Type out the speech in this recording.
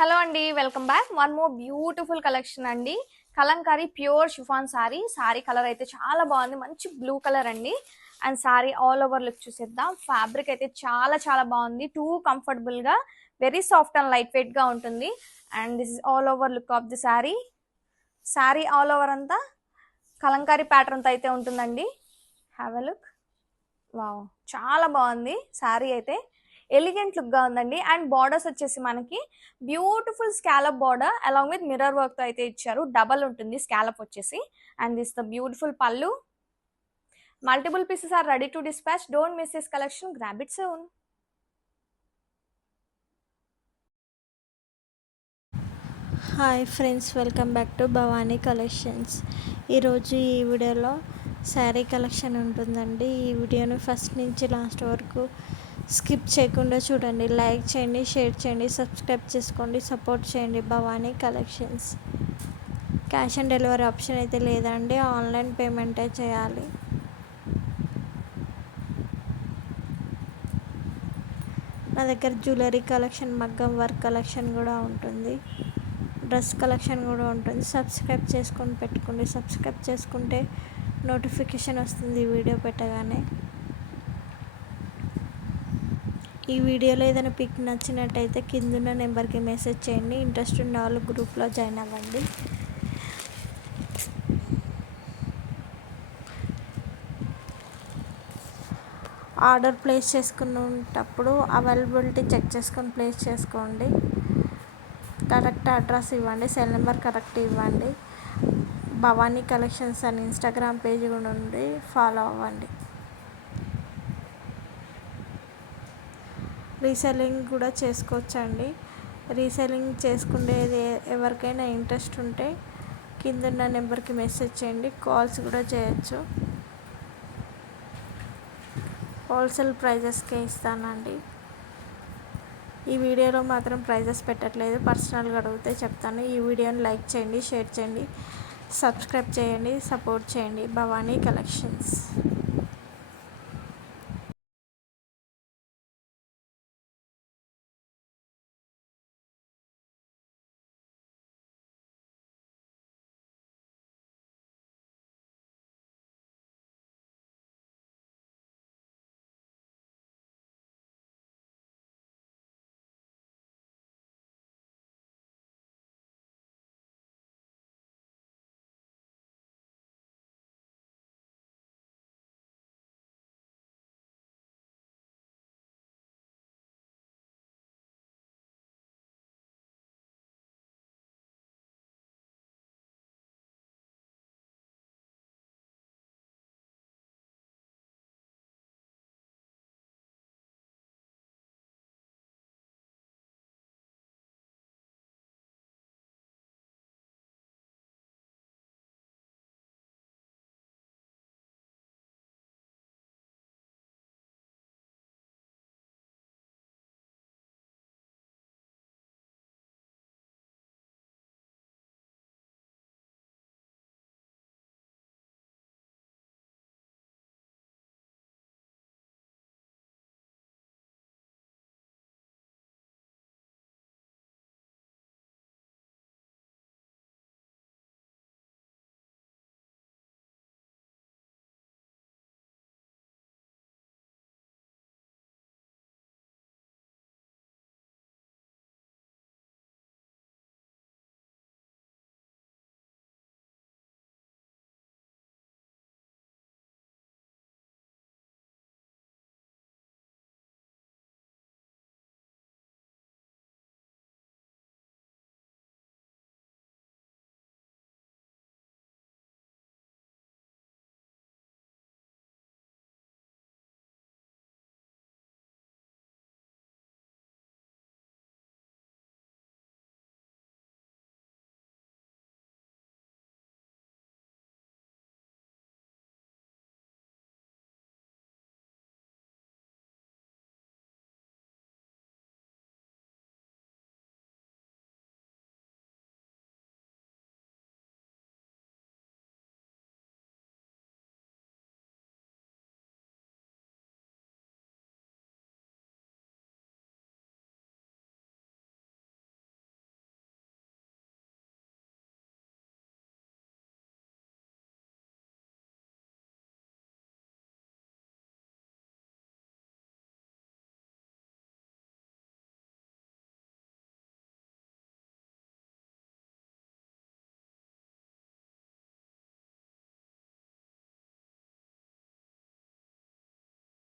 Hello అండి, welcome back. One more beautiful collection అండి. Kalamkari pure chiffon sari colour అయితే చాలా బాగుంది. మంచి బ్లూ కలర్ అండి. And sari all over look చూసేద్దాం. ఫ్యాబ్రిక్ అయితే చాలా చాలా బాగుంది. టూ కంఫర్టబుల్ గా, very soft and light weight గా ఉంటుంది. And this is all over look of the sari all over అంతా కలంకారీ ప్యాటర్న్ తో అయితే ఉంటుందండి. Have a look. వావ్, చాలా బాగుంది. సారీ అయితే ఎలిగెంట్ లుక్ గా ఉందండి. అండ్ బార్డర్స్ వచ్చేసి మనకి beautiful scallop border along with mirror work తో అయితే ఇచ్చారు. డబల్ ఉంటుంది స్కాలప్ వచ్చేసి. అండ్ దిస్ ద బ్యూటిఫుల్ పళ్ళు. Multiple pieces are ready to dispatch. Don't miss this collection, grab it soon. Hi friends, welcome back to Bhavani collections. ఈరోజు ఈ వీడియోలో sari collection ఉంటుందండి. ఈ వీడియోని ఫస్ట్ నుంచి లాస్ట్ వరకు స్కిప్ చేయకుండా చూడండి. లైక్ చేయండి, షేర్ చేయండి, సబ్స్క్రైబ్ చేసుకోండి, సపోర్ట్ చేయండి Bhavani collections. Cash on delivery option అయితే లేదండి, ఆన్లైన్ పేమెంటే చేయాలి. నా దగ్గర జ్యువెలరీ కలెక్షన్, మగ్గం వర్క్ కలెక్షన్ కూడా ఉంటుంది. డ్రెస్ కలెక్షన్ కూడా ఉంటుంది. సబ్స్క్రైబ్ చేసుకొని పెట్టుకోండి. సబ్స్క్రైబ్ చేసుకుంటే నోటిఫికేషన్ వస్తుంది వీడియో పెట్టగానే. ఈ వీడియోలో ఏదైనా పిక్ నచ్చినట్టయితే కిందున్న నెంబర్కి మెసేజ్ చేయండి. ఇంట్రెస్ట్ ఉన్న వాళ్ళు గ్రూప్లో జాయిన్ అవ్వండి. ఆర్డర్ ప్లేస్ చేసుకునేటప్పుడు అవైలబిలిటీ చెక్ చేసుకొని ప్లేస్ చేసుకోండి. కరెక్ట్ అడ్రస్ ఇవ్వండి, సెల్ నెంబర్ కరెక్ట్ ఇవ్వండి. భవానీ కలెక్షన్స్ అని ఇన్స్టాగ్రామ్ పేజ్ కూడా ఉంది, ఫాలో అవ్వండి. రీసెల్లింగ్ కూడా చేసుకోవచ్చండి. రీసెల్లింగ్ చేసుకునేది ఎవరికైనా ఇంట్రెస్ట్ ఉంటే కింద నెంబర్కి మెసేజ్ చేయండి. కాల్స్ కూడా చేయొచ్చు. హోల్సేల్ ప్రైజెస్కే ఇస్తానండి. ఈ వీడియోలో మాత్రం ప్రైజెస్ పెట్టట్లేదు, పర్సనల్గా అడిగితే చెప్తాను. ఈ వీడియోని లైక్ చేయండి, షేర్ చేయండి, సబ్స్క్రైబ్ చేయండి, సపోర్ట్ చేయండి భవానీ కలెక్షన్స్.